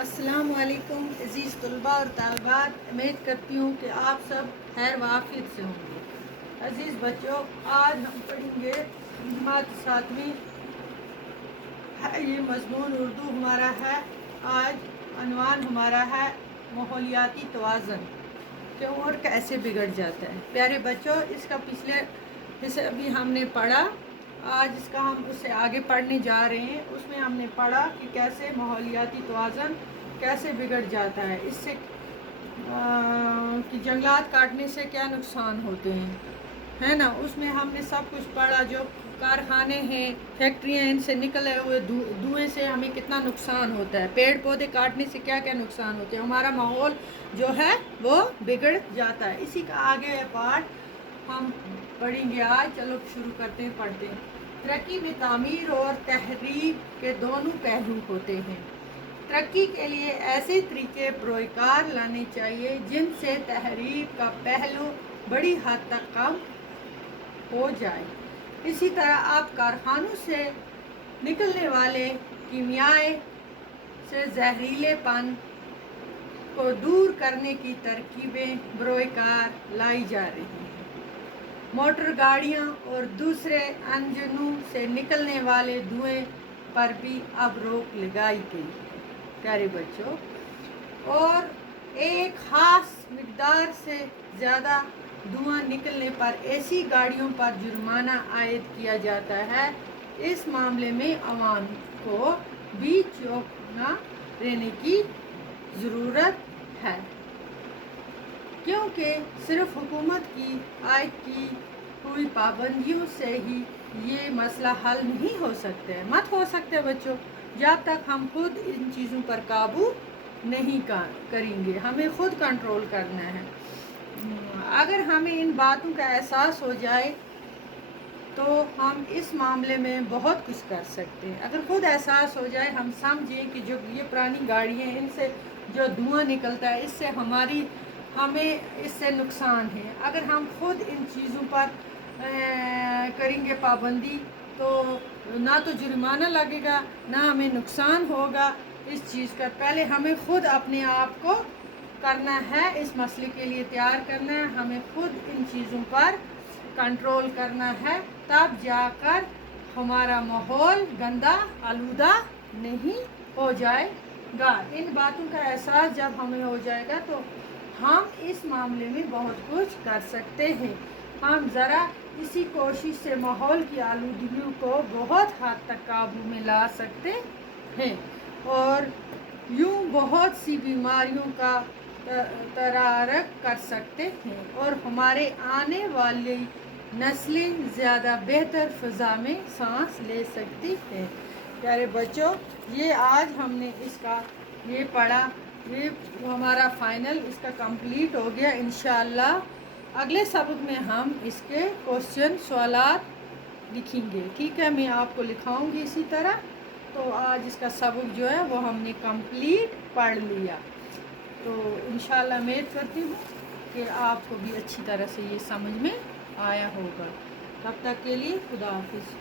السلام علیکم عزیز طلباء اور طالبات، امید کرتی ہوں کہ آپ سب خیر و عافیت سے ہوں گے۔ عزیز بچوں، آج ہم پڑھیں گے جماعت ساتویں۔ یہ مضمون اردو ہمارا ہے۔ آج عنوان ہمارا ہے ماحولیاتی توازن کیوں اور کیسے بگڑ جاتا ہے۔ پیارے بچوں، اس کا پچھلے حصہ بھی ہم نے پڑھا، آج اس کا ہم اس سے آگے پڑھنے جا رہے ہیں۔ اس میں ہم نے پڑھا کہ کیسے ماحولیاتی توازن کیسے بگڑ جاتا ہے، اس سے کہ جنگلات کاٹنے سے کیا نقصان ہوتے ہیں، ہے نا۔ اس میں ہم نے سب کچھ پڑھا، جو کارخانے ہیں، فیکٹریاں، ان سے نکلے ہوئے دھوئیں سے ہمیں کتنا نقصان ہوتا ہے، پیڑ پودے کاٹنے سے کیا کیا نقصان ہوتے ہیں، ہمارا ماحول جو ہے وہ بگڑ جاتا ہے۔ اسی کا آگے پارٹ ہم پڑھیں گے آج۔ چلو شروع کرتے ہیں، پڑھتے ہیں۔ ترقی میں تعمیر اور تحریک کے دونوں پہلو ہوتے ہیں۔ ترقی کے لیے ایسے طریقے بروئے کار لانے چاہیے جن سے تحریک کا پہلو بڑی حد تک کم ہو جائے۔ اسی طرح آپ کارخانوں سے نکلنے والے کیمیائی سے زہریلے پن کو دور کرنے کی ترکیبیں بروئے کار لائی جا رہی ہیں۔ موٹر گاڑیاں اور دوسرے انجنوں سے نکلنے والے دھوئیں پر بھی اب روک لگائی گئی ہے۔ پیارے بچوں، اور ایک خاص مقدار سے زیادہ دھواں نکلنے پر ایسی گاڑیوں پر جرمانہ عائد کیا جاتا ہے۔ اس معاملے میں عوام کو بھی چوکنا رہنے کی ضرورت ہے، کیونکہ صرف حکومت کی عائد کی ہوئی پابندیوں سے ہی یہ مسئلہ حل نہیں ہو سکتے بچوں، جب تک ہم خود ان چیزوں پر قابو نہیں کریں گے۔ ہمیں خود کنٹرول کرنا ہے۔ اگر ہمیں ان باتوں کا احساس ہو جائے تو ہم اس معاملے میں بہت کچھ کر سکتے ہیں۔ اگر خود احساس ہو جائے، ہم سمجھیں کہ جو یہ پرانی گاڑی ہیں، ان سے جو دھواں نکلتا ہے، اس سے ہمیں اس سے نقصان ہے۔ اگر ہم خود ان چیزوں پر کریں گے پابندی، تو نہ تو جرمانہ لگے گا، نہ ہمیں نقصان ہوگا اس چیز کا۔ پہلے ہمیں خود اپنے آپ کو کرنا ہے، اس مسئلے کے لیے تیار کرنا ہے، ہمیں خود ان چیزوں پر کنٹرول کرنا ہے، تب جا کر ہمارا ماحول گندا آلودہ نہیں ہو جائے گا۔ ان باتوں کا احساس جب ہمیں ہو جائے گا تو ہم اس معاملے میں بہت کچھ کر سکتے ہیں۔ ہم ذرا اسی کوشش سے ماحول کی آلودگی کو بہت حد تک قابو میں لا سکتے ہیں، اور یوں بہت سی بیماریوں کا تدارک کر سکتے ہیں، اور ہمارے آنے والی نسلیں زیادہ بہتر فضا میں سانس لے سکتی ہیں۔ پیارے بچوں، یہ آج ہم نے اس کا یہ پڑھا، یہ ہمارا فائنل اس کا کمپلیٹ ہو گیا۔ انشاءاللہ اگلے سبق میں ہم اس کے کوسچن سوالات لکھیں گے، ٹھیک ہے۔ میں آپ کو لکھاؤں گی اسی طرح۔ تو آج اس کا سبق جو ہے وہ ہم نے کمپلیٹ پڑھ لیا۔ تو انشاءاللہ امید کرتی ہوں کہ آپ کو بھی اچھی طرح سے یہ سمجھ میں آیا ہوگا۔ تب تک کے لیے خدا حافظ۔